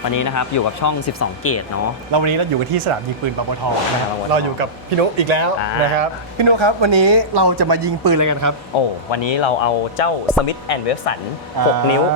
วันนี้นะครับอยู่กับช่อง 12 เกตเนาะเราวันนี้เราอยู่กันที่สนามยิงปืนปปทนะครับปปทเราอยู่กับพี่นุอีกแล้วนะครับพี่นุครับวันนี้เราจะมายิงปืนอะไรกันครับโอ้วันนี้เราเอาเจ้า Smith & Wesson 6 นิ้ว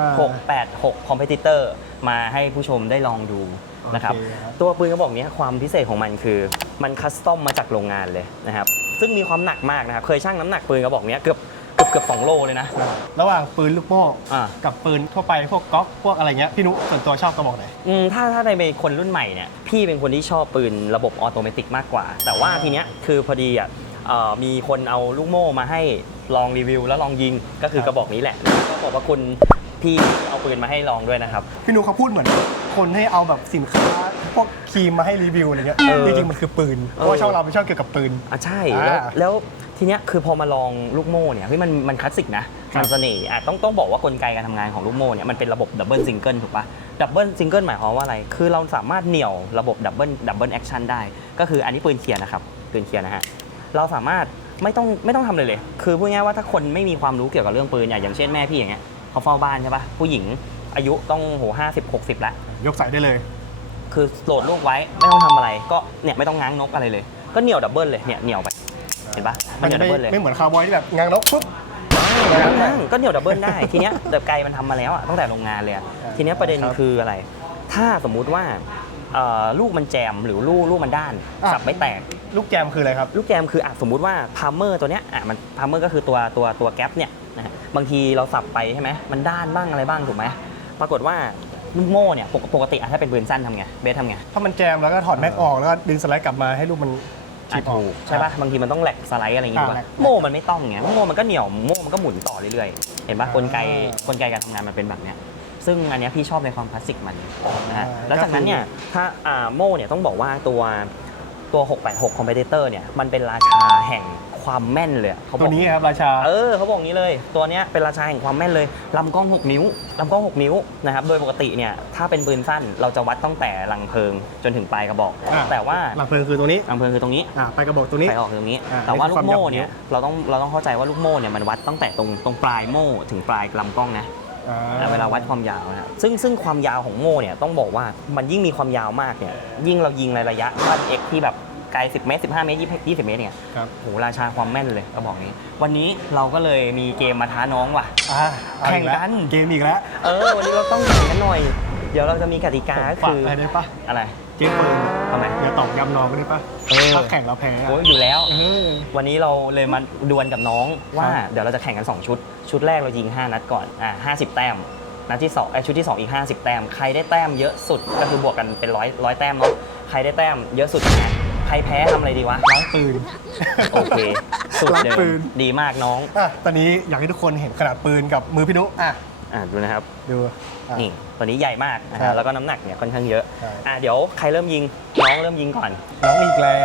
686 Competitor มาให้ผู้ชมได้ลองดูนะครับโอเคครับตัวปืนกระบอกนี้ความพิเศษของมันคือมันคัสตอมมาจากโรงงานเลยนะครับซึ่งมีความหนักมากนะครับเคยชั่งน้ำหนักปืนกระบอกนี้เกือบ2 โลเลยนะระหว่างปืนลูกโม่อ่ากับปืนทั่วไปพวกก๊อกพวกอะไรเงี้ยพี่นุส่วนตัวชอบกระบอกไหนถ้าในคนรุ่นใหม่เนี่ยพี่เป็นคนที่ชอบปืนระบบออโตเมติกมากกว่า แต่ว่าทีเนี้ยคือพอดีมีคนเอาลูกโม่มาให้ลองรีวิวแล้วลองยิงก็คือกระบอกนี้แหละก็บอกว่าคุณพี่เอาปืนมาให้ลองด้วยนะครับพี่นุเขาพูดเหมือนคนให้เอาแบบสินค้าพวกครีมมาให้รีวิวอะไรเงี้ยจริงๆมันคือปืนเพราะว่าช่องเราเป็นช่องเกี่ยวกับปืนใช่อ่าแล้วทีเนี้ยคือพอมาลองลูกโม่เนี่ยเฮ้ยมันคลาสสิกนะมันเสน่ห์ต้องบอกว่ากลไกการทำงานของลูกโม่เนี่ยมันเป็นระบบดับเบิลซิงเกิลถูกปะดับเบิลซิงเกิลหมายความว่าอะไรคือเราสามารถเหนี่ยวระบบดับเบิลแอคชั่นได้ก็คืออันนี้ปืนเคลียร์นะครับปืนเคลียร์นะฮะเราสามารถไม่ต้องทำเลยคือพูดง่ายๆว่าถ้าคนไม่มีความรู้เกี่ยวกับเรื่องปืนอย่างเช่นแม่พี่อย่างเงี้ยเขาเฝ้าบ้านใช่ปะผู้หญิงอายุต้อง50-60แล้วยกสายได้เลยคือโหลดลูกไว้ไม่ต้องทำอะไรก็เนี่ยไม่ต้องง้างนกอะไรเลยก็เหนี่ยวดับเบิลเลยเนี่ยเหนี่ยวไปเห็นปะมันจะเหไม่ยวดับเบิลเลยไม่เหมือนคาร์บอยที่แบบงางนกปุ๊บก็เหนี่ยวดับเบิลได้ ทีเนี้ยแต่ไกลมันทำมาแล้วอะตั้งแต่โรงงานเลยอะทีเนี้ยประเด็นคืออะไร ถ้าสมมุติว่าลูกมันแจมหรือลูกมันด้านสับไม่แตกลูกแจมคืออะไรครับลูกแจมคือสมมุติว่าพาร์เมอร์ตัวเนี้ยมันพาร์เมอร์ก็คือตัวแก๊ปเนี่ยนะฮะบางทีเราสับไปใช่ไหมมันด้านบ้างอะไรบ้างถูกไหมปรากฏว่าลูกโม่เนี่ยปกติถ้าเป็นปืนสั้นทำไงเบสทำไงถ้ามันแจมแล้วก็ถอดแม็กออกแล้วก็ดึงสไลด์กลับมาให้ลูกมันชิปออกใช่ป่ะบางทีมันต้องแหลกสไลด์อะไรอย่างงี้อ่าป่ะแหลกโม่มันไม่ต้องไงโม่มันก็เหนี่ยวโม่มันก็หมุนต่อเรื่อยๆเห็นป่ะกลไกการทำงานมันเป็นแบบเนี้ยซึ่งอันเนี้ยพี่ชอบในความคลาสสิกมันนะฮะแล้วจากนั้นเนี่ยถ้าโม่เนี่ยต้องบอกว่าตัว686 Competitor เนี่ยมันเป็นราชาแห่งความแม่นเลยเขาบตัอวกนี้ครับราชาเขาบอกงี้เลยตัวเนี้ยเป็นราชาแห่งความแม่นเลยลำกล้อง 6 นิ้วนะครับโดยปกติเนี่ยถ้าเป็นปืนสั้นเราจะวัดตั้งแต่รังเพลิงจนถึงปลายกระบอก แต่ว่าหลังเพลิงคือตรงนี้รังเพลิงคือตรงนี้ไปกระบอกตรงนี้ไปออกตรงนี้อ่าแต่ว่านี่ลูคือก ความโม่ยาวของนิ้เนี่ยว เราต้องเข้าใจว่าลูกโม่เนี่ยมันวัดตั้งแต่ตรงปลายโม่ถึงปลายลำกล้องนะเวลาวัดความยาวนะซึ่งความยาวของโม่เนี่ยต้องบอกว่ามันยิ่งมีความยาวมากเนี่ยยิ่งเรายิงในระยะบ้าน X ที่แบบไกล10 เมตร 15 เมตร 20 เมตรเนี่ยครับโหราชาความแม่นเลยก็บอกนี้ วันนี้เราก็เลยมีเกมมาท้าน้องว่ะเอาอีล้วแข่งกันเกมอีกแล้ววันนี้เราต้องแข่งกันหน่อย เดี๋ยวเราจะมีกติกาผมก็ฝากคืออะไรได้ปะอะไรเกมปืนทำไมอย่าตอกย้ำน้องก็ได้ปะถ้าแข่งเราแพ้อะโอ้ยอยู่แล้วเออวันนี้เราเลยมาดวลกับน้องว่าเดี๋ยวเราจะแข่งกัน 2 ชุดแรกเรายิง 5 นัดก่อน50 แต้มนัดที่2ชุดที่ 2 อีก 50 แต้มใครได้แต้มเยอะสุดก็คือบวกกันเป็นร้อยแต้มเนาะใครได้แต้มเยอะสุดนะใครแพ้ทำอะไรดีวะล้างปืนโอเคสุดล้างเดิปืมนดีมากน้องตอนนี้อยากให้ทุกคนเห็นขนาดปืนกับมือพี่นุดูนะครับดูนี่ตัวนี้ใหญ่มากนะครัฮะบแล้วก็น้ำหนักเนี่ยค่อนข้างเยอะใช่เดี๋ยวใครเริ่มยิงน้องเริ่มยิงก่อนน้องอีกแล้ว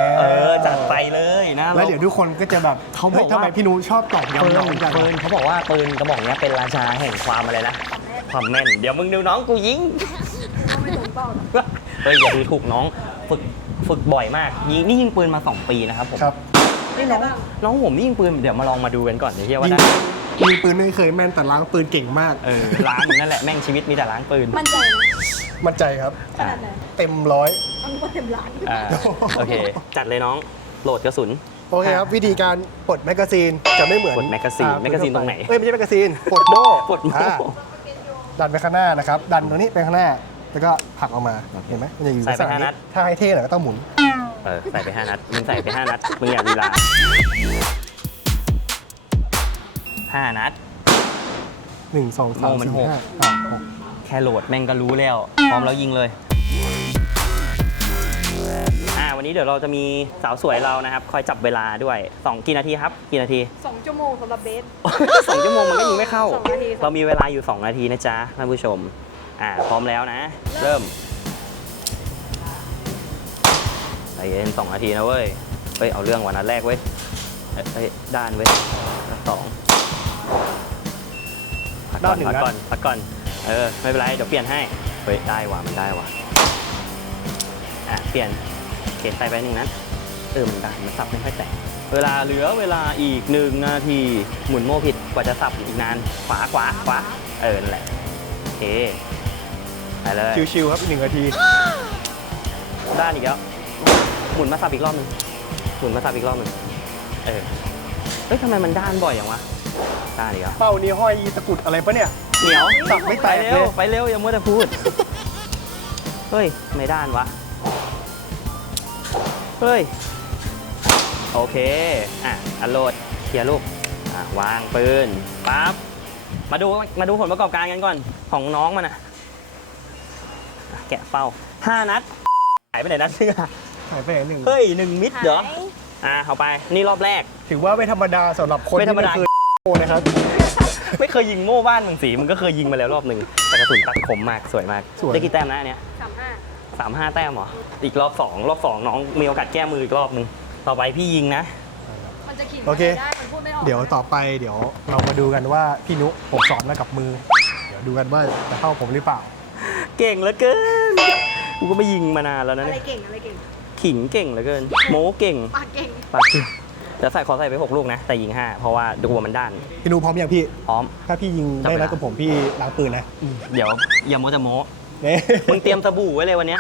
จัดไปเลยนะแล้วเดี๋ยวทุกคนก็จะแบบเขาบอกทำไมพี่นุชอบตอกย้ำน้องจังปืนเขาบอกว่าปืนกระบอกเนี้ยเป็นราชาแห่งความอะไรนะความแม่นเดี๋ยวมึงดูน้องกูยิงไม่ถึงเปล่าหรอเฮ้ยอย่าดูถูกน้องฝึกบ่อยมากนี่ยิงปืนมา 2 ปีนะครับผมครับนี่น้องผมนี่ยิงปืนเดี๋ยวมาลองมาดูกันก่อนเดี๋ยวเชื่อว่ายิงได้ยิงปืนไม่เคยแม่นแต่ล้างปืนเก่งมากล้างอยู่นั่นแหละแม่งชีวิตมีแต่ล้างปืนมั่นใจไหมมั่นใจครับขนาดไหนเต็มร้อยต้องก็เต็มร้านโอเคจัดเลยน้องโหลดกระสุนโอเคครับ วิธีการปลดแมกกาซีนจะไม่เหมือนปลดแมกกาซีนแมกกาซีนตรงไหนไม่ใช่แมกกาซีนปลดโม่ปลดโม่ดันไปข้างหน้านะครับ ดันตรงนี้ไปข้างหน้า แล้วก็ผลักออกมาเห็นไหมมันจะอยู่ใส่ไปลักษณะ 5 นัดถ้าให้เท่หน่อยก็ต้องหมุนใส่ไป 5 นัดมึงใส่ไป 5 นัดมึงอย่าลีลา5 นัด 1 2 3 โม่มัน 4 หก 5 แค่โหลดแม่งก็รู้แล้วพร้อมแล้วยิงเลยวันนี้เดี๋ยวเราจะมีสาวสวยเรานะครับคอยจับเวลาด้วย2กี่นาทีครับกี่นาที 2 ชั่วโมงสำหรับเบส 2 ชั่วโมงมันก็ยิงไม่เข้า 2 นาทีเรามีเวลาอยู่ 2 นาทีนะจ๊ะท่านผู้ชมพร้อมแล้วนะ เริ่มใจเย็น2 นาทีนะเว้ยเฮ้ยเอาเรื่องวันนัดแรกเว้ยเฮ้ยด้านเว้ยนัด2พักก่อนพักก่อนไม่เป็นไรเดี๋ยวเปลี่ยนให้เฮ้ยได้ว่ะมันได้ว่ะเปลี่ยนเกณฑ์ใส่ไป1 นัดมันได้มันสับไม่ค่อยแตกเวลาเหลือเวลาอีก1 นาทีหมุนโม่ผิดกว่าจะสับอีกนานขวานั่นแหละโอเคไปเลยชิวๆครับอีก1 นาทีด้านอีกแล้วหมุนมาสับอีกรอบหนึงหมุนมาสับอีกรอบหนึงเฮ้ยทำไมมันด้านบ่อยอย่างวะด้านอีกแล้วเป้านี้ห้อยตะกรุดอะไรปะเนี่ยเหนียวสับไม่แตกไปเลเร็วย ไปเร็วอย่ามัวแต่พูดเฮ้ยไม่ด้านวะเฮ้ยโอเคอันโหลดเคลียร์ลูกวางปืนปั๊บมาดูผลประกอบการกันก่อนของน้องมันแกะเป้า5 นัดหายไปไหนนัดนึงหายไปไหนหนึ่งเฮ้ย1 มิดเหรอเอาไปนี่รอบแรกถือว่าไม่ธรรมดาสำหรับคนไม่ธรรมดาที่เคยนะครับไม่เคยยิงโม่บ้านมึงสิมึงก็เคยยิงมาแล้วรอบหนึ่งแต่กระสุนตัดคมมากสวยมากสวยได้กี่แต้มนะอันเนี้ย 35 35 แต้มเหรออีกรอบ2น้องมีโอกาสแก้มืออีกรอบนึงต่อไปพี่ยิงนะมันจะขิงโอเคได้มันพูดไม่ออกเดี๋ยวต่อไปเดี๋ยวเรามาดูกันว่าพี่นุผมสอนมากับมือ เดี๋ยวดูกันว่าจะเข้าผมหรือเปล่าเก่งเหลือเกินกูก็ไม่ยิงมานานแล้วนะอะไรเนี่ยเก่งอะไรเก่งขิงเก่งเหลือเกินโม้เก่งปากเก่งปากเก่งแต่ขอใส่ไป6 ลูกนะแต่ยิง5เพราะว่าดูว่ามันด้านพี่นุพร้อมยังพี่พร้อมถ้าพี่ยิงได้นัดกับผมพี่ล้างปืนนะอืมเดี๋ยวอย่าโม้แต่โม้เนี่ยมึงเตรียมสบู่ไว้เลยวันเนี้ย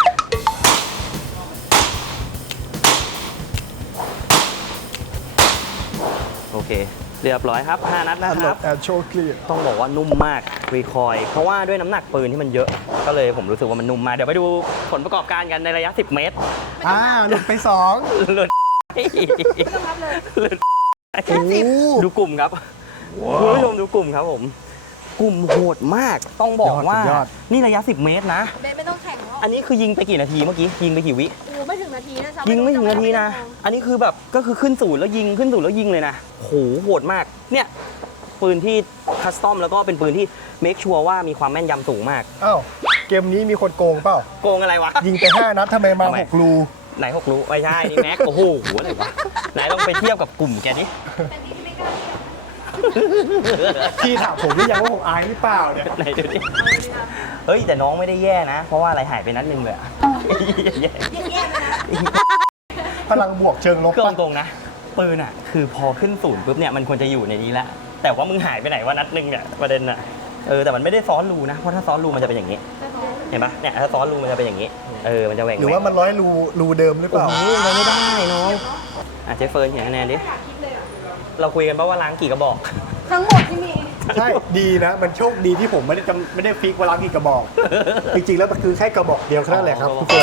โอเค เรียบร้อยครับ 5 นัดนะครับแอบโชว์เคลียร์ต้องบอกว่านุ่มมากรีคอยเพราะว่าด้วยน้ำหนักปืนที่มันเยอะ ก็เลยผมรู้สึกว่ามันนุ่มมากเดี๋ยวไปดูผลประกอบการกันในระยะ 10 เมตรหลุดไปสองหลุดไม่ต้องรับเลยหลุดโอ้โหดูกลุ่มครับคุณผู้ชมดูกลุ่มครับผม กลุ่มโหดมากต้องบอกว่านี่ระยะ 10 เมตรนะเบสไม่ต้องแข่งแล้วอันนี้คือยิงไปกี่นาทีเมื่อกี้ยิงไปกี่วิโอ้ไม่ถึงนาทีนะซ้ำยิงไม่ถึงนาทีนะ อันนี้คือแบบก็คือขึ้นศูนย์แล้วยิงขึ้นศูนย์แล้วยิงเลยนะโหโหดมาก เนี่ยปืนที่คัสตอมแล้วก็เป็นปืนที่เมคชัวร์ว่ามีความแม่นยำสูงมากอ้าวเกมนี้มีคนโกงเปล่าโกงอะไรวะยิงไป 5 นัดทำไมมาทำไม 6 รูไหน6 รู้ไม่ใช่นี่แม็ก โอ้โหอะไรวะไหนลองไปเทียบกับกลุ่มแกดิแต่นี่ไม่กล้าเทียบพี่ถามผมหรือยังว่าผมอายหรือเปล่าเนี่ยไหนดูดิเอาเลยค่ะเฮ้ยแต่น้องไม่ได้แย่นะ เพราะว่าอะไรหายไปนัดหนึงเลยอะ แย่แย่ๆเลยนะพลังบวกเชิงลบเครื่อปะงตรงนะปืนอ่ะคือพอขึ้นศูนย์ปุ๊บเนี่ยมันควรจะอยู่ในนี้แล้วแต่ว่ามึงหายไปไหนว่านัดหนึงเนี่ยประเด็นอ่ะแต่มันไม่ได้ซ้อนรูนะเพราะถ้าซ้อนรูมันจะเป็นอย่างนี้เห็นปะเนี่ยถ้าซ้อนรูมันจะเป็นอย่างนี้มันจะแหว่งหรือว่ามันร้อยรูเดิมหรือเปโอ้ล่าโหมันไม่ได้น้องเจฟเฟิร์นเขียนคะแนนดิอยากคิดเลยอ่ะเราคุยกันป่าว่าล้างกี่กระบอกทั้งหมดที่มีใช่ดีนะ มันโชคดีที่ผมไม่ได้ฟิกว่าล้างกี่กระบอก จริงๆแล้วมันคือแค่กระบอกเดียวแค่นั้นแหละครับทุกคน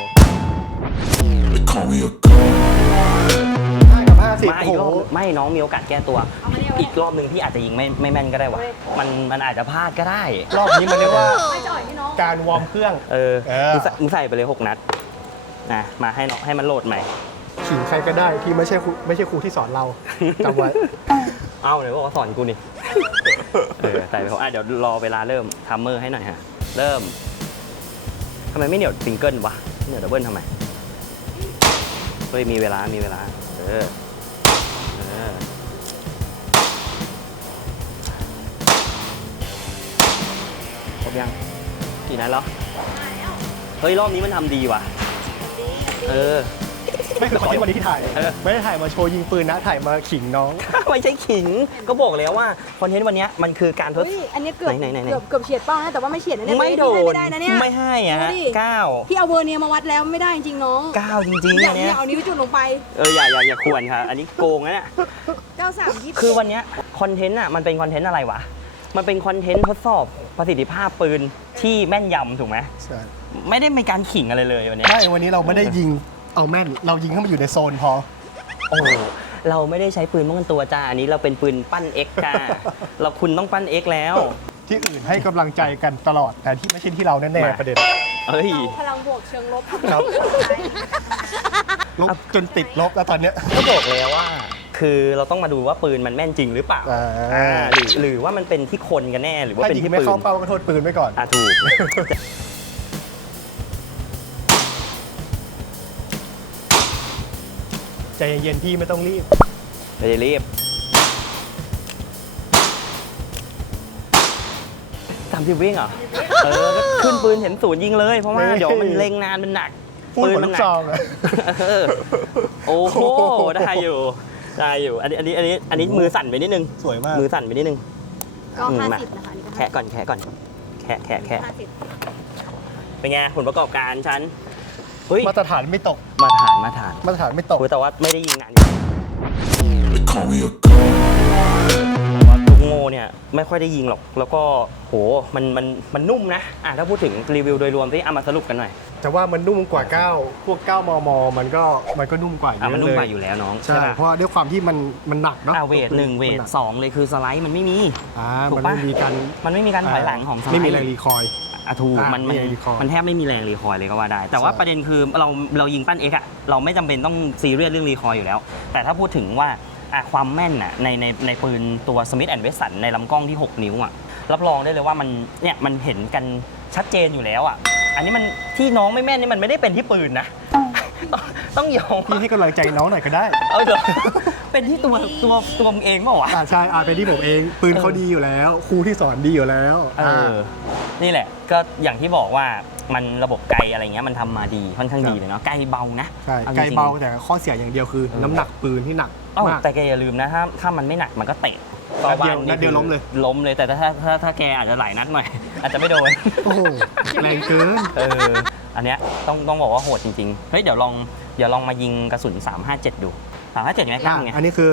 5 กับมา 50 อีโอ้กรโหอบไม่น้องมีโอกาสแก้ตัวเอามาเนี่ยอีกรอบหนึ่งพี่อาจจะยิงไม่แม่นก็ได้วะมันอาจจะพลาดก็ได้รอบนี้มันเรียกว่าไม่จ่อยให้น้องการวอร์มเครื่องมึงใส่ไปเลย6 นัดนะมาให้น้องให้มันโหลดใหม่ขิงใครก็ได้ที่ไม่ใช่ครูที่สอนเราจำไว้เอ้าเดี๋ยวบอกว่าสอนกูนี่ใส่ไปเดี๋ยวรอเวลาเริ่มทัมเมอร์ให้หน่อยฮะเริ่มทำไมไม่เหนียวซิงเกิลวะเหนียวดับเบิลทำไมเฮ้ยมีเวลาครบยังกี่นัดแล้วเฮ้ยรอบนี้มันทำดีว่ะไม่คือคอนเทนต์วันนี้ที่ถ่าย ไม่ได้ถ่ายมาโชว์ยิงปืนนะ ถ่ายมาขิงน้องไม่ใช่ขิงก็บอกแล้วว่าคอนเทนต์วันนี้มันคือการทดเฮ้ยอันนี้เกือบไหนเกือบเฉียดเป้านะแต่ว่าไม่เฉียดนะเนี่ยไม่โดพี่ให้นไม่ได้นะเนี่ยไม่ให้อะฮะดูดิ 9 พี่เอาเวอร์เนียมาวัดแล้วไม่ได้จริงๆน้อง 9จริงๆอย่าอันเนี้ยเอานิ้วจุดลงไปอย่าควรครับอันนี้โกงนะเนี่ย 93 คือวันเนี้ยคอนเทนต์อ่ะมันเป็นคอนเทนต์อะไรวะมันเป็นคอนเทนต์ทดสอบประสิทธิภาพปืนที่แม่นยำถูกไหมใช่ไม่ได้มีการขิงอะไรเลยวันเนี้ยไม่วันนี้เราไม่ได้ยิงเอาแม่น เรายิงให้มันอยู่ในโซนพอโอ้เราไม่ได้ใช้ปืนป้องกันตัวจ้าอันนี้เราเป็นปืนปั้น X จ้าคุณต้องปั้น X แล้วที่อื่นให้กำลังใจกันตลอด แต่ที่ไม่ใช่ที่เราแน่มาๆประเด็นเฮ้ยพลังบวกเชิงลบครับ ลบจนติดลบแล้วตอนเนี้ยก็บอกแล้วว่า คือเราต้องมาดูว่าปืนมันแม่นจริงหรือเปล่า หรือว่ามันเป็นที่คนกันแน่หรือว่าถ้าเป็นยิงที่ไม่ปืนเข้าเป้าก็โทษปืนไว้ก่อนถูกใจเย็นๆพี่ไม่ต้องรีบไม่ได้รีบ30 วิ่งเหรอก็ขึ้นปืนเห็นศูนย์ยิงเลย เพราะว่าเดี๋ยวมันเล็งนานมันหนักพูดเหมือนลูกซองอะโอ้โหได้อยู่อันนี้มือสั่นไปนิดนึงสวยมากมือสั่นไปนิดนึงก็มา 50นะคะอันนี้ก็แคะก่อนแคะเป็นไงผลประกอบการฉันเฮ้ยมาตรฐานไม่ตกมาตรฐานมาตรฐานไม่ตกโอ้ยแต่ว่าไม่ได้ยิงนานว่าลูกโม่เนี่ยไม่ค่อยได้ยิงหรอกแล้วก็โหมันนุ่มนะถ้าพูดถึงรีวิวโดยรวมที่เอามาสรุปกันหน่อยแต่ว่ามันนุ่มกว่า9พวก9 มมมันก็นุ่มกว่าเยมันอะนุ่เลมกว่าย อยู่แล้วน้องใช่ปะเพราะด้วยความที่มันหนักเนาะเวท1เวท2เลยคือสไลด์มันไม่มี ถูกมันปะไม่มีการมันไม่มีการถอยหลังของสไลด์ไม่มีแรงรีคอยล์ถูกอ่ะมันมีแรงรีคอยล์มันแทบไม่มีแรงรีคอยล์เลยก็ว่าได้ แต่ว่าใช่ประเด็นคือเรายิงปั้น X อะเราไม่จำเป็นต้องซีเรียสเรื่องรีคอยล์อยู่แล้ว แต่ถ้าพูดถึงว่าความแม่นอะในปืนตัว Smith & Wesson ในลำกล้องที่ 6 นิ้วอะรับรองได้เลยว่ามันเห็นกันชัดเจนอยู่แล้วอะอันนี้มันที่น้องไม่แม่นนี่มันไม่ได้เป็นที่ปืนนะ ต้องยอมพี่ให้กำลังใจน้องหน่อยก็ได้เดี๋ยว เป็นที่ตัวมึงเองเปล่าวะใช่เป็นที่ผมเองปืนเขาดีอยู่แล้ว ครูที่สอนดีอยู่แล้วนี่แหละก็อย่างที่บอกว่ามันระบบไกลอะไรเงี้ยมันทำมาดีค่อนข้างดีเลยเนาะไกลเบานะใช่อจไกลริงๆเบาแต่ข้อเสียอย่างเดียวคือ น้ำหนักปืนที่หนักเอ้ามากแต่แกอย่าลืมนะถ้ามันไม่หนักมันก็เตะนัดเดียวล้มเลยล้มเลยแต่ถ้าแกอาจจะหลายนัดหน่อย อาจจะไม่โดนโอ้โหแรงเกินอันเนี้ยต้องบอกว่าโหดจริงๆเฮ้ยเดี๋ยวลองมายิงกระสุน 357 ดู 357แม็กนัมไงอันนี้คือ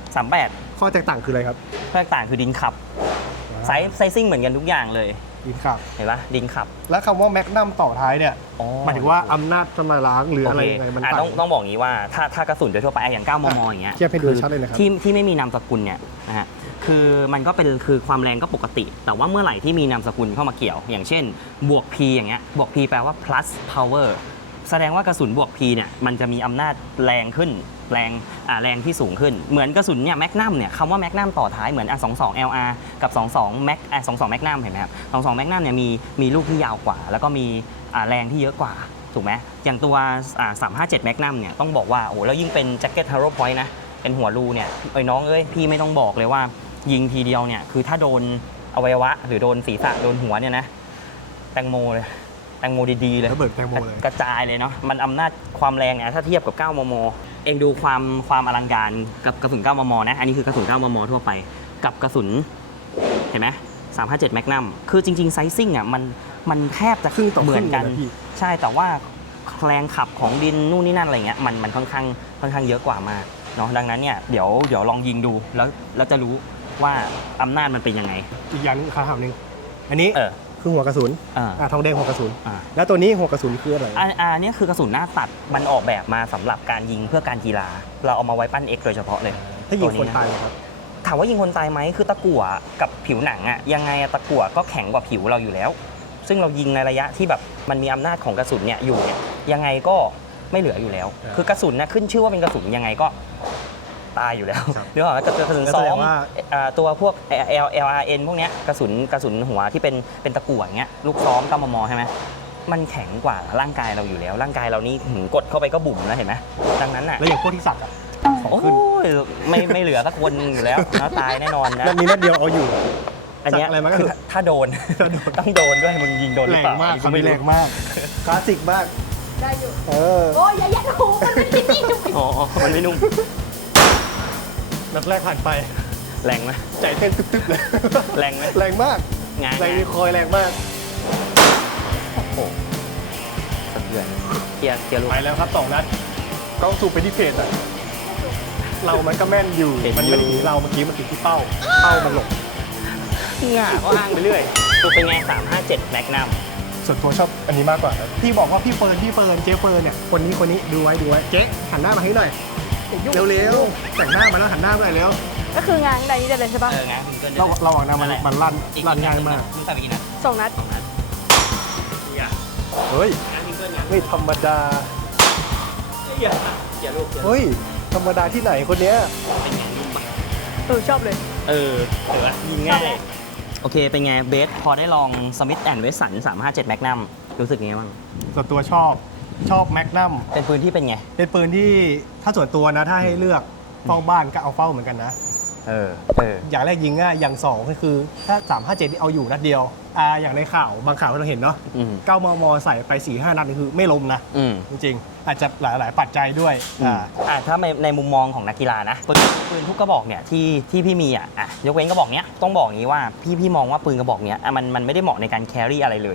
38 ข้อแตกต่างคืออะไรครับแตกต่างคือดินขับไซซิ่งเหมือนกันทุกอย่างเลยดินขับเห็นปะดินขับแล้วคำว่าแมกนัมต่อท้ายเนี่ยอ๋อหมายถึงว่าอำนาจสมาล้างหรืออะไรโเคยังไงมันต้องบอกงี้ว่าถ้ากระสุนโดยทั่วไปอย่าง 9 มม อย่างเงี้ยเทียบให้ดูชัดเลยนะครับที่ไม่มีนามสกุลเนี่ยนะฮะคือมันก็เป็นคือความแรงก็ปกติ แต่ว่าเมื่อไหร่ที่มีนามสกุลเข้ามาเกี่ยว อย่างเช่นบวก P อย่างเงี้ยบวก P แปลว่า plus power แสดงว่ากระสุนบวก P เนี่ยมันจะมีอำนาจแรงขึ้นแรงที่สูงขึ้น เหมือนกระสุนเนี่ยแมกนัมเนี่ยคำว่าแมกนัมต่อท้ายเหมือน22 LR กับ22 Mac 22 แมกนัมเห็นไหมครับ22 แมกนัมเนี่ยมีลูกที่ยาวกว่า แล้วก็มีแรงที่เยอะกว่าถูกไหมอย่างตัว357 แมกนัมเนี่ยต้องบอกว่าโอ้แล้วยิ่งเป็นแจ็คเก็ตฮาร์โรพอยต์นะเป็นหัวรูเนี่ยน้องพี่ไม่ต้องบอกเลยว่ายิงทีเดียวเนี่ยคือถ้าโดนอวัยวะหรือโดนศีรษะโดนหัวเนี่ยนะแตงโมเลยแตงโมดีๆเลยระเบิดแตงโมเลยกระจายเลยเนาะมันอำนาจความแรงเนี่ยถ้าเทียบกับ 9 มม เองดูความอลังการกับกระสุน 9 มม นะอันนี้คือกระสุน 9 มม ทั่วไปกับกระสุนเห็นไหม357 แมกนัมคือจริงๆไซซิ่งอ่ะมันแทบจะครึ่งต่อเหมือนกันครึ่งเลยนะพี่ใช่แต่ว่าแรงขับของดินนู่นนี่นั่นอะไรเงี้ยมันค่อนข้างเยอะกว่ามากเนาะดังนั้นเนี่ยเดี๋ยวลองยิงดูแล้วจะรู้ว่าอำนาจมันเป็นยังไงอีกอย่างนึงคำถามหนึ่งอันนี้เออคือหัวกระสุน ทองแดงหัวกระสุน แล้วตัวนี้หัวกระสุนคืออะไรอันนี้คือกระสุนหน้าตัดมันออกแบบมาสำหรับการยิงเพื่อการกีฬา เราเอามาไว้ปั้น X โดยเฉพาะเลยถ้ายิงวคนตายเหรอครับถามว่ายิงคนตายไหมคือตะกั่วกับผิวหนังอะยังไงอะตะกั่วก็แข็งกว่าผิวเราอยู่แล้ว ซึ่งเรายิงในระยะที่แบบมันมีอำนาจของกระสุนเนี่ยอยู่เนี่ยยังไงก็ไม่เหลืออยู่แล้ว คือกระสุนนะขึ้นชื่อว่าเป็นกระสุนยังไงก็ตายอยู่แล้วครับเดี๋ยวก่อนกระสุนแล้วซ้แสดอง มว่าตัวพวก LRN พวกเนี้ยกระสุนหัวที่เป็นตะกั่วอย่างเงี้ยลูกซ้อม9 มมใช่ไหมมันแข็งกว่าร่างกายเราอยู่แล้ว ร่างกายเรานี่หืกดเข้าไปก็บุ๋มแล้วเห็นไหมดังนั้นอ่ะแล้วอย่างพวกที่สักอะของโอ้ขึ้นยไม่เหลือสักคนอยู่แล้วนะตายแน่นอนนะแล้วมีนัดเดียวเอาอยู่อันเนี้ยสักอะไรมาก็คือถ้าโดน ต้องโดนด้วยมึงยิงโดนหแรรือง เปล่ามากคำนี้แรงมากคลาสสิกมากได้อยู่เออโอ้ยอย่ายัดหูมันไม่ดีอ๋อมันไม่นุ่มนัดแรกผ่านไปแรงไหมใจเต้นตึ๊บๆเลยแรงไหมแรงมากงานแรงรีคอยล์แรงมากโอ้โหสะเทือนเคลียร์ลูกไปแล้วครับ2 นัดกล้องซูมไปที่เพจอะเรามันก็แม่นอยู่เห็นอยู่มันไม่ได้ถึงเราเมื่อกี้มันถึงที่เป้ามันหลงง่าก็อ้างไปเรื่อยตัวเป็นไง357แมกนัมส่วนตัวชอบอันนี้มากกว่าครับพี่บอกว่าพี่เฟิร์นเจ๊เฟิร์นเนี่ยคนนี้ดูไว้เจ๊หันหน้ามาให้หน่อยเร็วๆแต่งหน้ามาแล้วหันหน้ามาหน่อยเร็วก็คืองานใดนี้ได้เลยใช่ปะงานพิงเกิลเราออกหน้ามันลั่นง่ายมากมึงใส่ไปกี่นัด 2 นัด 2 นัดอย่าเฮ้ยงานพิงเกิลงานไม่ธรรมดาอย่าเคลียร์ลูกเฮ้ยธรรมดาที่ไหนคนเนี้ยเป็นไงนุ่มปะชอบเลยถือว่ายิงง่ายโอเคเป็นไงเบสพอได้ลอง Smith & Wesson 357 Magnum รู้สึกไงบ้างส่วนตัวชอบแมกนัมเป็นปืนที่เป็นไงเป็นปืนที่ถ้าส่วนตัวนะถ้าให้เลือกเฝ้าบ้านก็เอาเฝ้าเหมือนกันนะ อย่างแรกยิงง่ายอย่าง2ก็คือถ้า357ที่เอาอยู่นัดเดียวอย่างในข่าวบางข่าวที่เราเห็นเนาะอืม 9 มมใส่ไป 4-5 นัดนี่คือไม่ล้มนะอืมจริงๆ อาจจะหลายปัจจัยด้วยถ้าในมุมมองของนักกีฬานะปืนทุกกระบอกเนี่ยที่พี่มียกเว้นกระบอกเนี้ยต้องบอกอย่างนี้ว่าพี่มองว่าปืนกระบอกเนี้ยมันไม่ได้เหมาะในการแครี่อะไรเลย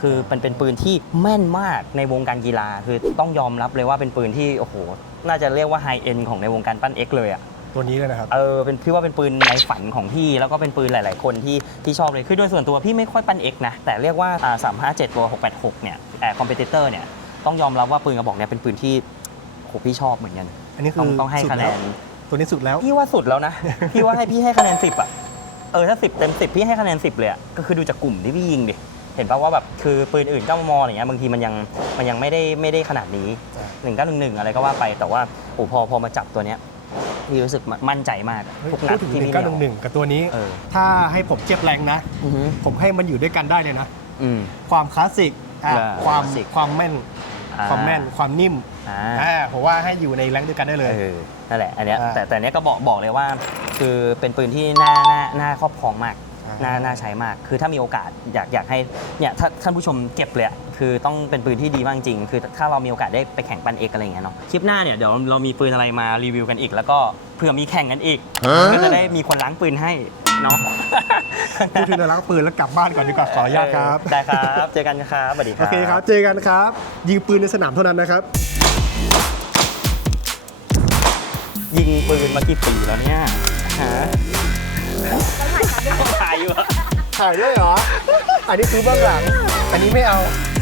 คือเป็นปืนที่แม่นมากในวงการกีฬาคือต้องยอมรับเลยว่าเป็นปืนที่โอ้โหน่าจะเรียกว่าไฮเอ็นของในวงการปั้น X เลยอะตัวนี้เลยนะครับเป็นพี่ว่าเป็นปืนในฝันของพี่แล้วก็เป็นปืนหลาย ๆ คนที่ชอบเลยคือโดยส่วนตัวพี่ไม่ค่อยปั้น X นะแต่เรียกว่า357ตัว686เนี่ยคอมเพติเตอร์เนี่ยต้องยอมรับว่าปืนกระบอกเนี่ยเป็นปืนที่โหพี่ชอบเหมือนกันอันนี้คือต้องให้สุดคะแนแล้วนตัวนี้สุดแล้วพี่ว่าสุดแล้วนะ พี่ว่าให้พี่ให้คะแนน10อ่ะถ้า10เต็ม10พี่ให้คะแนน10เลยอ่ะก็คือดูจากกลุ่มที่พี่ยิงดิเห็นป่ะว่าแบบคือปืนอื่น9 มมอะไรเงี้ยบางทีมันยังไม่ได้ขนาดนี้ 1911อะไรก็ว่าไปแต่ว่าโอ้พอมาจับตัวเนี้ยพี่รู้สึกมั่นใจมากทุกนัพูดดถึงที่ไม่เหนียว 1911กับตัวนี้เออถ้าให้ผมเทียบแรงนะอือฮึผมให้มันอยู่ด้วยกันได้เลยนะอืมความคลาสสิกความคลาสสิกความแม่น ความแม่นความนิ่ม ผมว่าให้อยู่ในแรงค์เดียวกันได้เลยนั่นแหละอันเนี้ยอ่าแต่เนี้ยก็บอกเลยว่า คือเป็นปืนที่น่าครอบครองมาก น่าใช้มาก คือถ้ามีโอกาสอยากให้เนี่ยถ้าท่านผู้ชมเก็บเลยอะคือต้องเป็นปืนที่ดีมากจริงคือถ้าเรามีโอกาสได้ไปแข่งปั้นเอกอะไรอย่างเงี้ยเนาะคลิปหน้าเนี่ยเดี๋ยวเรามีปืนอะไรมารีวิวกันอีก แล้วก็เผื่อมีแข่งกันอีกก็จะได้มีคนล้างปืนให้เนาะพูดถึงเรื่องล้างปืนแล้วกลับบ้านก่อนดีกว่าขออนุญาตครับได้ครับเจอกันครับสวัสดีคโอรับเคครับ เจอกันครับ ยิงปืนในสนามเท่านั้นนะครับยิงปืนมากี่ปีแล้วเนี่ยฮะถ่ายอยู่อะถ่ายด้วยเหรอ อันนี้คือเบื้องหลัง อันนี้ไม่เอา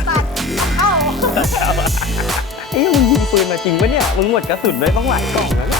เอ้ยมึงยิงปืนมาจริงปะเนี่ย มึงหมดกระสุนไว้บ้างหลายกล่องแล้วเนี่ย